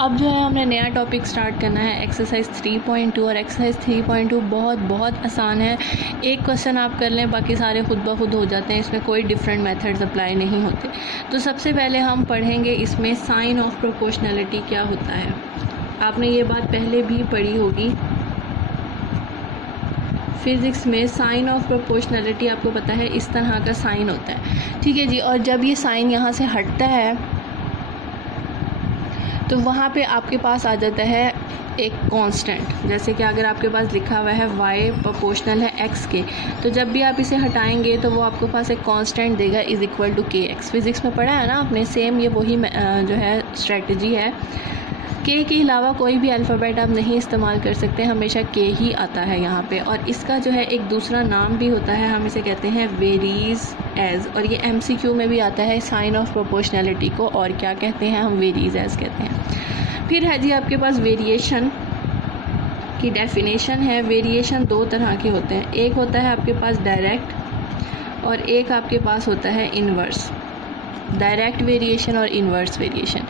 अब जो है हमने नया टॉपिक स्टार्ट करना है एक्सरसाइज 3.2 और एक्सरसाइज 3.2 बहुत आसान है। एक क्वेश्चन आप कर लें, बाकी सारे खुद ब खुद हो जाते हैं, इसमें कोई डिफरेंट मेथड्स अप्लाई नहीं होते। तो सबसे पहले हम पढ़ेंगे इसमें साइन ऑफ प्रोपोर्शनैलिटी क्या होता है। आपने ये बात पहले भी पढ़ी होगी फिज़िक्स में। साइन ऑफ प्रोपोर्शनैलिटी आपको पता है इस तरह का साइन होता है, ठीक है जी। और जब ये साइन यहाँ से हटता है तो वहाँ पे आपके पास आ जाता है एक कांस्टेंट। जैसे कि अगर आपके पास लिखा हुआ है y प्रोपोर्शनल है x के, तो जब भी आप इसे हटाएंगे तो वो आपके पास एक कांस्टेंट देगा is equal to kx। Physics में पढ़ा है ना आपने, सेम ये वही जो है स्ट्रेटजी है। के अलावा कोई भी अल्फ़ाबेट आप नहीं इस्तेमाल कर सकते, हमेशा के ही आता है यहाँ पे। और इसका जो है एक दूसरा नाम भी होता है, हम इसे कहते हैं वेरीज एज। और ये MCQ में भी आता है साइन ऑफ प्रोपोर्शनैलिटी को, और क्या कहते हैं, हम वेरीज एज कहते हैं। फिर है जी आपके पास वेरिएशन की डेफिनेशन है। वेरिएशन दो तरह के होते हैं, एक होता है आपके पास डायरेक्ट और एक आपके पास होता है इन्वर्स। डायरेक्ट वेरिएशन और इन्वर्स वेरिएशन।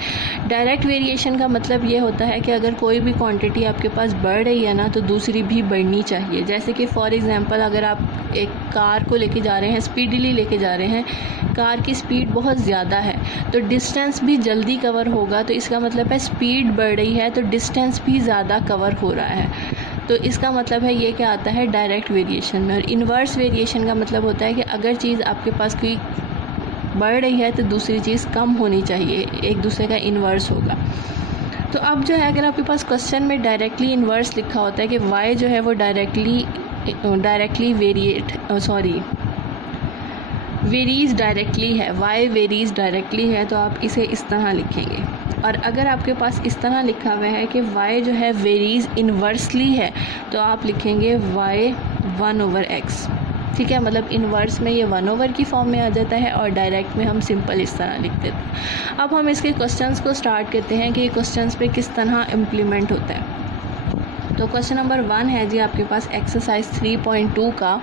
डायरेक्ट वेरिएशन का मतलब ये होता है कि अगर कोई भी क्वांटिटी आपके पास बढ़ रही है ना, तो दूसरी भी बढ़नी चाहिए। जैसे कि फॉर एग्जांपल अगर आप एक कार को लेके जा रहे हैं, स्पीडली लेके जा रहे हैं, कार की स्पीड बहुत ज़्यादा है तो डिस्टेंस भी जल्दी कवर होगा, तो इसका मतलब है स्पीड बढ़ रही है तो डिस्टेंस भी ज़्यादा कवर हो रहा है। तो इसका मतलब है ये क्या आता है डायरेक्ट वेरिएशन में। और इन्वर्स वेरिएशन का मतलब होता है कि अगर चीज़ आपके पास कोई बढ़ रही है तो दूसरी चीज़ कम होनी चाहिए, एक दूसरे का इन्वर्स होगा। तो अब जो है अगर आपके पास क्वेश्चन में डायरेक्टली इन्वर्स लिखा होता है कि y जो है वो डायरेक्टली वेरीज डायरेक्टली है, y वेरीज डायरेक्टली है, तो आप इसे इस तरह लिखेंगे। और अगर आपके पास इस तरह लिखा हुआ है कि y जो है वेरीज इन्वर्सली है, तो आप लिखेंगे y 1/x, ठीक है। मतलब इन्वर्स में ये 1/, की फॉर्म में आ जाता है और डायरेक्ट में हम सिंपल इस तरह लिख देते हैं। अब हम इसके क्वेश्चंस को स्टार्ट करते हैं कि ये क्वेश्चंस पे किस तरह इम्प्लीमेंट होता है। तो क्वेश्चन नंबर 1 है जी आपके पास एक्सरसाइज 3.2 का।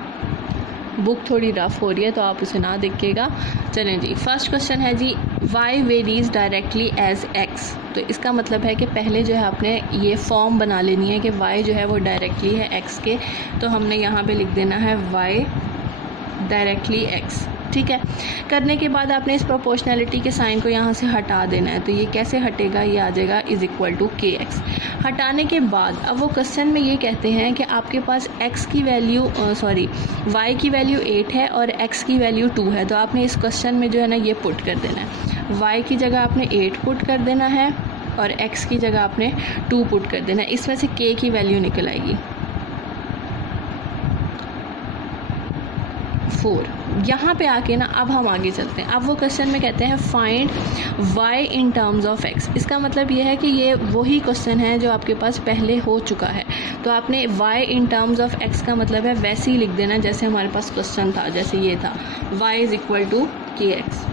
बुक थोड़ी रफ हो रही है तो आप उसे ना देखिएगा। चलें जी, फर्स्ट क्वेश्चन है जी y varies directly as x। तो इसका मतलब है कि पहले जो है आपने ये फॉर्म बना लेनी है कि y जो है वो डायरेक्टली है x के, तो हमने यहाँ पे लिख देना है y डायरेक्टली x, ठीक है। करने के बाद आपने इस प्रोपोर्शनैलिटी के साइन को यहाँ से हटा देना है। तो ये कैसे हटेगा, ये आ जाएगा इज़ इक्वल टू kx। हटाने के बाद अब वो क्वेश्चन में ये कहते हैं कि आपके पास y की वैल्यू 8 है और x की वैल्यू 2 है। तो आपने इस क्वेश्चन में जो है ना ये पुट कर देना है। y की जगह आपने 8 पुट कर देना है और x की जगह आपने 2 पुट कर देना है। इसमें से k की वैल्यू निकल आएगी 4। यहाँ पे आके ना अब हम आगे चलते हैं। अब वो क्वेश्चन में कहते हैं find y in terms of x। इसका मतलब ये है कि ये वही क्वेश्चन है जो आपके पास पहले हो चुका है। तो आपने y in terms of x का मतलब है वैसे ही लिख देना जैसे हमारे पास क्वेश्चन था, जैसे ये था y is equal to kx।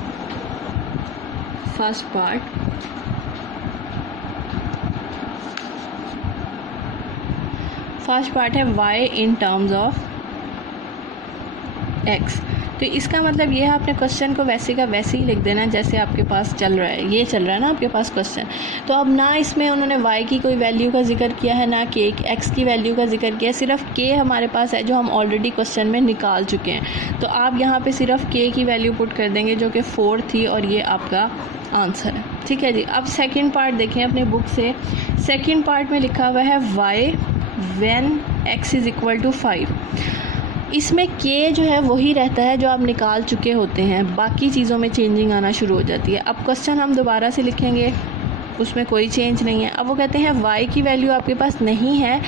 First part है y in terms of x। तो इसका मतलब ये है आपने क्वेश्चन को वैसे का वैसे ही लिख देना जैसे आपके पास चल रहा है। ये चल रहा है ना आपके पास क्वेश्चन, तो अब ना इसमें उन्होंने y की कोई वैल्यू का जिक्र किया है ना x की वैल्यू का जिक्र किया है, सिर्फ k हमारे पास है जो हम ऑलरेडी क्वेश्चन में निकाल चुके हैं। तो आप यहाँ पे सिर्फ k की वैल्यू पुट कर देंगे जो कि 4 थी और ये आपका आंसर है, ठीक है जी। अब सेकेंड पार्ट देखें अपने बुक से। सेकेंड पार्ट में लिखा हुआ है y when x is equal to 5। इसमें k जो है वही रहता है जो आप निकाल चुके होते हैं, बाकी चीज़ों में चेंजिंग आना शुरू हो जाती है। अब क्वेश्चन हम दोबारा से लिखेंगे, उसमें कोई चेंज नहीं है। अब वो कहते हैं y की वैल्यू आपके पास नहीं है,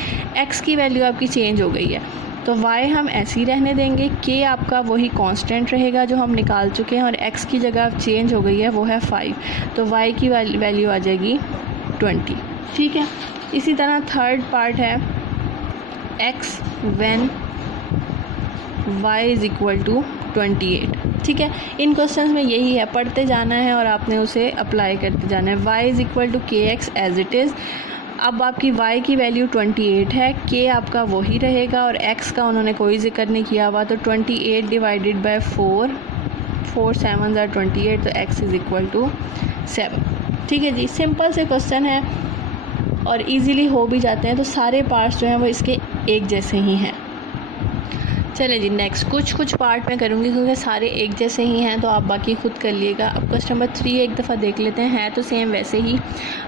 x की वैल्यू आपकी चेंज हो गई है, तो y हम ऐसे ही रहने देंगे, k आपका वही कांस्टेंट रहेगा जो हम निकाल चुके हैं और x की जगह चेंज हो गई है, वो है 5, तो y की वैल्यू आ जाएगी 20, ठीक है। इसी तरह थर्ड पार्ट है x when y is equal to 28, ठीक है। इन क्वेश्चंस में यही है, पढ़ते जाना है और आपने उसे अप्लाई करते जाना है। y is equal to kx as it is. अब आपकी y की वैल्यू 28 है, k आपका वही रहेगा और x का उन्होंने कोई जिक्र नहीं किया हुआ, तो 28 डिवाइडेड बाय 4 7 28, तो x इज़ इक्वल टू 7, ठीक है जी। सिंपल से क्वेश्चन है। और इजीली हो भी जाते हैं। तो सारे पार्ट्स जो हैं वो इसके एक जैसे ही हैं। चलें जी नेक्स्ट, कुछ पार्ट मैं करूँगी क्योंकि सारे एक जैसे ही हैं, तो आप बाकी खुद कर लिएगा। अब क्वेश्चन नंबर 3 एक दफ़ा देख लेते हैं, है तो सेम वैसे ही।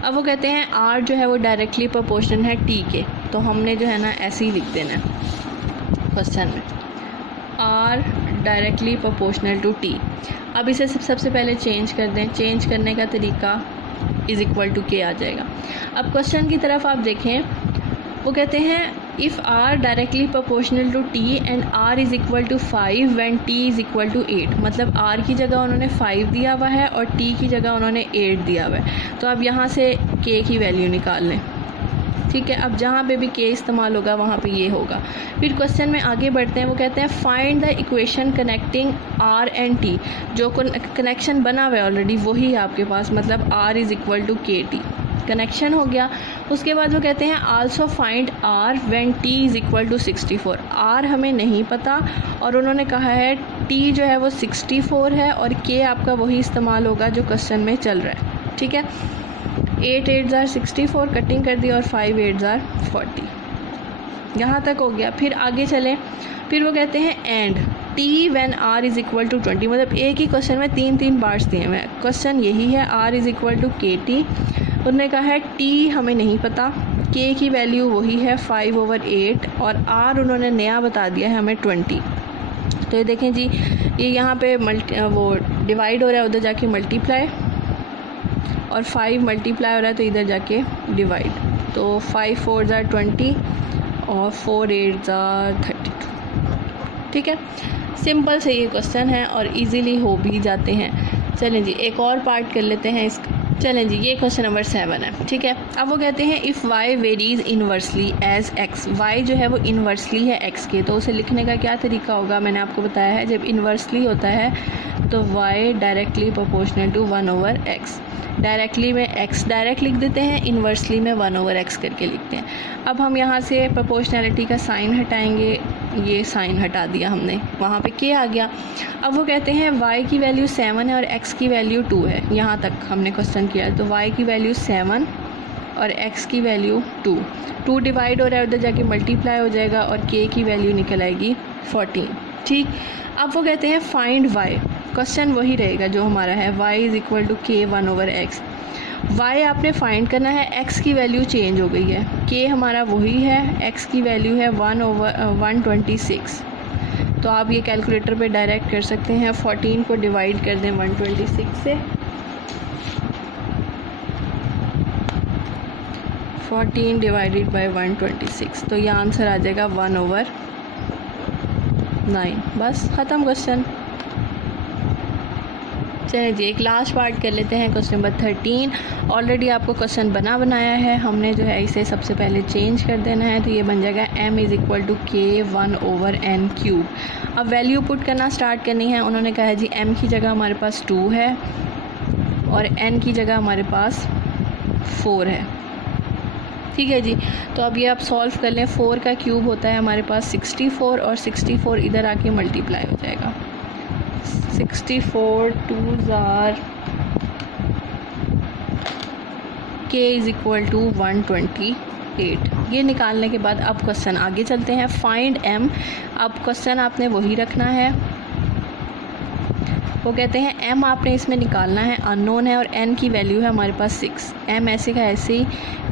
अब वो कहते हैं आर जो है वो डायरेक्टली प्रोपोर्शनल है टी के, तो हमने जो है ना ऐसे ही लिख देना है क्वेश्चन में, R directly proportional to T. अब इसे सबसे पहले चेंज कर दें, चेंज करने का तरीका इज़ इक्वल टू के आ जाएगा। अब क्वेश्चन की तरफ आप देखें, वो कहते हैं if R directly proportional to T and R is equal to 5 when T is equal to 8, मतलब आर की जगह उन्होंने 5 दिया हुआ है और टी की जगह उन्होंने 8 दिया हुआ है। तो अब यहाँ से के की वैल्यू निकाल लें, ठीक है। अब जहाँ पे भी के इस्तेमाल होगा वहाँ पे ये होगा। फिर क्वेश्चन में आगे बढ़ते हैं, वो कहते हैं find the equation connecting R and T. जो कनेक्शन बना हुआ है ऑलरेडी वही है आपके पास, मतलब R is equal to K T, connection हो गया। उसके बाद वो कहते हैं also find R when T is equal to 64। R हमें नहीं पता और उन्होंने कहा है टी जो है वो 64 है और के आपका वही इस्तेमाल होगा जो क्वेश्चन में चल रहा है, ठीक है। 8 8 जार 64, कटिंग कर दी, और 5 8 जार 40, यहाँ तक हो गया। फिर आगे चलें, फिर वो कहते हैं and T when R is equal to 20, मतलब एक ही क्वेश्चन में 3 पार्ट्स दिए हुए हैं। क्वेश्चन यही है, are is equal to K T, उन्होंने कहा है टी हमें नहीं पता, के की वैल्यू वही है 5/8 और आर उन्होंने नया बता दिया है हमें 20। तो ये देखें जी, ये यहाँ पे वो डिवाइड हो रहा है, उधर जाके मल्टीप्लाई, और 5 मल्टीप्लाई हो रहा है तो इधर जाके डिवाइड। तो 5 4 जार 20 और 4 8 जार 32, ठीक है। सिंपल से ये क्वेश्चन है और इजीली हो भी जाते हैं। चलें जी एक और पार्ट कर लेते हैं इसका। चलें जी, ये क्वेश्चन नंबर 7 है, ठीक है। अब वो कहते हैं if y varies inversely as x, y जो है वो इन्वर्सली है x के, तो उसे लिखने का क्या तरीका होगा मैंने आपको बताया है। जब इन्वर्सली होता है तो y directly proportional to 1/x। Directly में x डायरेक्ट लिख देते हैं, इन्वर्सली में 1/x करके लिखते हैं। अब हम यहाँ से प्रोपोर्शनैलिटी का साइन हटाएंगे, ये साइन हटा दिया हमने, वहाँ पे के आ गया। अब वो कहते हैं y की वैल्यू 7 है और x की वैल्यू 2 है, यहाँ तक हमने क्वेश्चन किया। तो y की वैल्यू 7 और x की वैल्यू 2 डिवाइड हो रहा है, उधर जाके मल्टीप्लाई हो जाएगा और k की वैल्यू निकल आएगी 14, ठीक। अब वो कहते हैं फाइंड y, क्वेश्चन वही रहेगा जो हमारा है, y इज़ इक्वल टू के 1/x। y आपने फाइंड करना है, x की वैल्यू चेंज हो गई है, k हमारा वही है, x की वैल्यू है 1/126। तो आप ये कैलकुलेटर पे डायरेक्ट कर सकते हैं। 14 को डिवाइड कर दें 126 से, 14 डिवाइडेड बाय 126, तो ये आंसर आ जाएगा 1/9। बस ख़त्म क्वेश्चन। चलिए जी एक लास्ट पार्ट कर लेते हैं, क्वेश्चन नंबर 13। ऑलरेडी आपको क्वेश्चन बनाया है, हमने जो है इसे सबसे पहले चेंज कर देना है। तो ये बन जाएगा m इज़ इक्वल टू के 1/n³। अब वैल्यू पुट करना स्टार्ट करनी है। उन्होंने कहा है जी m की जगह हमारे पास 2 है और n की जगह हमारे पास 4 है, ठीक है जी। तो अब ये आप सॉल्व कर लें। 4 का क्यूब होता है हमारे पास 64 और 64 इधर आके मल्टीप्लाई हो जाएगा। 64 2 जार k इज़ इक्वल टू 128। ये निकालने के बाद अब क्वेश्चन आगे चलते हैं। Find m। अब क्वेश्चन आपने वही रखना है। वो कहते हैं m आपने इसमें निकालना है, अननोन है और n की वैल्यू है हमारे पास 6। m ऐसे का ऐसे ही,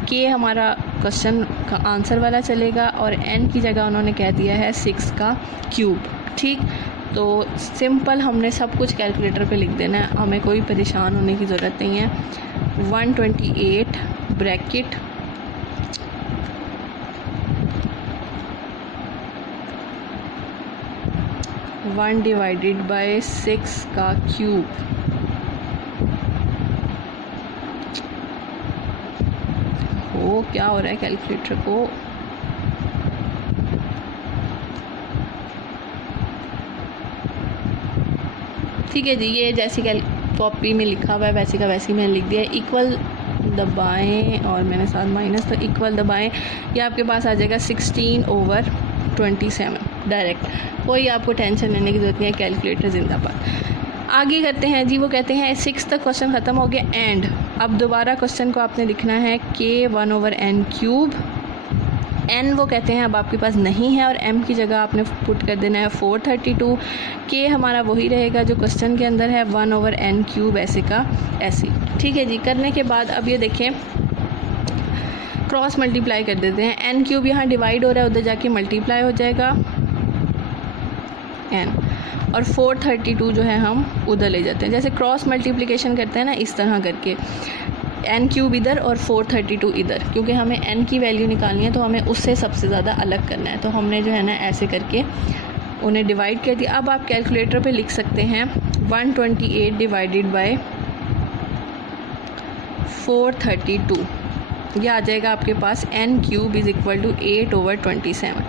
k हमारा क्वेश्चन का आंसर वाला चलेगा और n की जगह उन्होंने कह दिया है 6 का क्यूब, ठीक। तो सिंपल हमने सब कुछ कैलकुलेटर पे लिख देना है, हमें कोई परेशान होने की ज़रूरत नहीं है। 128 ब्रैकेट 1 डिवाइडेड बाय 6 का क्यूब, वो क्या हो रहा है कैलकुलेटर को, ठीक है जी। ये जैसे कॉपी में लिखा हुआ है वैसे का वैसे ही मैंने लिख दिया है। इक्वल दबाएं और मैंने साथ माइनस, तो इक्वल दबाएं, ये आपके पास आ जाएगा 16/27 डायरेक्ट। कोई आपको टेंशन लेने की ज़रूरत नहीं है, कैलकुलेटर जिंदाबाद। आगे करते हैं जी। वो कहते हैं 6 तक क्वेश्चन ख़त्म हो गया। एंड अब दोबारा क्वेश्चन को आपने लिखना है k1/n³। n वो कहते हैं अब आपके पास नहीं है और m की जगह आपने पुट कर देना है 432। k हमारा वही रहेगा जो क्वेश्चन के अंदर है 1/n³ ऐसे का ऐसे। ठीक है जी। करने के बाद अब ये देखें क्रॉस मल्टीप्लाई कर देते हैं। n³ यहाँ डिवाइड हो रहा है, उधर जाके मल्टीप्लाई हो जाएगा n, और 432 जो है हम उधर ले जाते हैं। जैसे क्रॉस मल्टीप्लिकेशन करते हैं ना, इस तरह करके n³ इधर और 432 इधर, क्योंकि हमें n की वैल्यू निकालनी है तो हमें उससे सबसे ज़्यादा अलग करना है। तो हमने जो है ना ऐसे करके उन्हें डिवाइड कर दिया। अब आप कैलकुलेटर पे लिख सकते हैं 128 डिवाइडेड बाय 432, ये आ जाएगा आपके पास n³ = 8/27।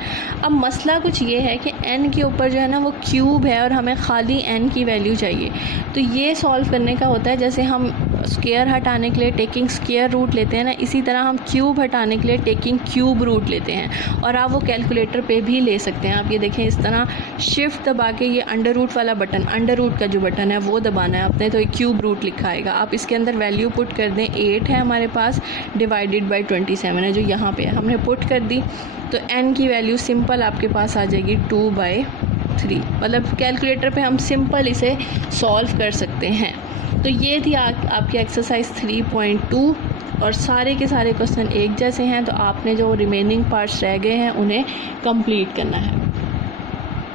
अब मसला कुछ ये है कि n के ऊपर जो है ना वो क्यूब है और हमें खाली n की वैल्यू चाहिए। तो ये सॉल्व करने का होता है, जैसे हम स्क्वायर हटाने के लिए टेकिंग स्क्वायर रूट लेते हैं ना, इसी तरह हम क्यूब हटाने के लिए टेकिंग क्यूब रूट लेते हैं। और आप वो कैलकुलेटर पे भी ले सकते हैं। आप ये देखें इस तरह शिफ्ट दबा के ये अंडर रूट वाला बटन, अंडर रूट का जो बटन है वो दबाना है आपने, तो एक क्यूब रूट लिखा आएगा। आप इसके अंदर वैल्यू पुट कर दें, 8 है हमारे पास डिवाइडेड बाय 27 है जो यहाँ पे है, हमने पुट कर दी। तो n की वैल्यू सिंपल आपके पास आ जाएगी 2/3। मतलब कैलकुलेटर पे हम सिंपल इसे सॉल्व कर सकते हैं। तो ये थी आपकी एक्सरसाइज 3.2 और सारे के सारे क्वेश्चन एक जैसे हैं। तो आपने जो रिमेनिंग पार्ट्स रह गए हैं उन्हें कंप्लीट करना है।